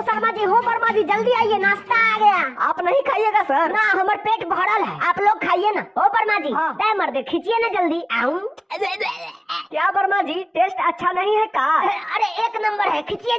हो शर्मा जी, हो वर्मा जी, जल्दी आइए, नाश्ता आ गया। आप नहीं खाइएगा सर? ना, हमार पेट भरल है, आप लोग खाइए ना। हो वर्मा जी, हाँ। तय मर्दे खींचिए ना जल्दी। आऊं। क्या वर्मा जी, टेस्ट अच्छा नहीं है का? अरे एक नंबर है, खींचिए।